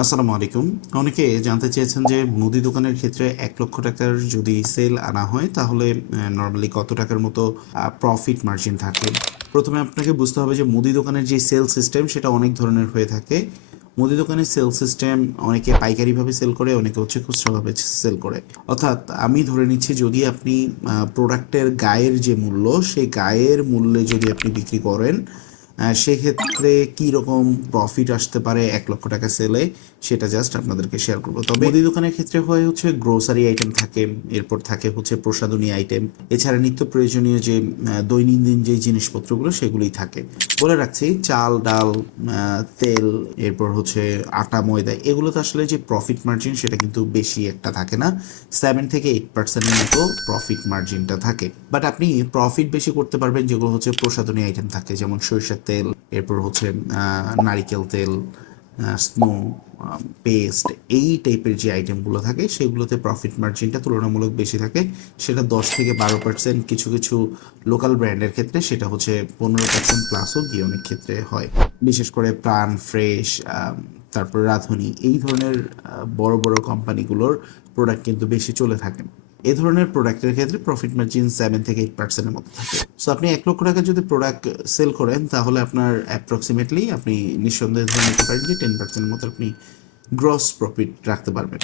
আসসালামু আলাইকুম। অনেকে জানতে চেয়েছেন যে মুদি দোকানের ক্ষেত্রে 1 লক্ষ টাকার যদি সেল আনা হয় তাহলে নর্মালি কত টাকার মতো প্রফিট মার্জিন থাকে। প্রথমে আপনাকে বুঝতে হবে যে মুদি দোকানের যে সেল সিস্টেম সেটা অনেক ধরনের হয়ে থাকে। মুদি দোকানের সেল সিস্টেম অনেকে পাইকারিভাবে সেল করে, অনেকে হচ্ছে খুচরাভাবে সেল করে। অর্থাৎ আমি ধরে নিচ্ছি যদি আপনি প্রোডাক্টের গায়ের যে মূল্য সেই গায়ের মূল্যে যদি আপনি বিক্রি করেন, সেক্ষেত্রে কী রকম প্রফিট আসতে পারে 1 লক্ষ টাকা সেলে, সেটা জাস্ট আপনাদেরকে শেয়ার করবো। তবে মুদি দোকানের ক্ষেত্রে হয় হচ্ছে গ্রোসারি আইটেম থাকে, এরপর থাকে হচ্ছে প্রসাধনী আইটেম, এছাড়া নিত্য প্রয়োজনীয় যে দৈনন্দিন যে জিনিসপত্রগুলো সেগুলোই থাকে। বলে রাখছি, চাল ডাল তেল, এরপর হচ্ছে আটা ময়দা, এগুলো তো আসলে যে প্রফিট মার্জিন সেটা কিন্তু বেশি একটা থাকে না। 7 থেকে 8% মতো প্রফিট মার্জিনটা থাকে। বাট আপনি প্রফিট বেশি করতে পারবেন যেগুলো হচ্ছে প্রসাধনী আইটেম থাকে, যেমন সরিষার তেল, এরপর হচ্ছে নারিকেল তেল, স্নো, পেস্ট, এই টাইপের যে আইটেমগুলো থাকে সেগুলোতে প্রফিট মার্জিনটা তুলনামূলক বেশি থাকে। সেটা 10 থেকে 12%, কিছু কিছু লোকাল ব্র্যান্ডের ক্ষেত্রে সেটা হচ্ছে 15% প্লাসও গিয়ে অনেক ক্ষেত্রে হয়। বিশেষ করে প্রাণ ফ্রেশ, তারপর রাঁধুনি, এই ধরনের বড় বড় কোম্পানিগুলোর প্রোডাক্ট কিন্তু বেশি চলে থাকে। এ ধরনের প্রোডাক্টের ক্ষেত্রে প্রফিট মার্জিন 7 থেকে 8%-এর মতো থাকে। সো আপনি 1 লক্ষ টাকা যদি প্রোডাক্ট সেল করেন তাহলে আপনার অ্যাপ্রক্সিমেটলি আপনি নিঃসন্দেহে ধরে নিতে পারেন যে 10% মতো আপনি গ্রস প্রফিট রাখতে পারবেন।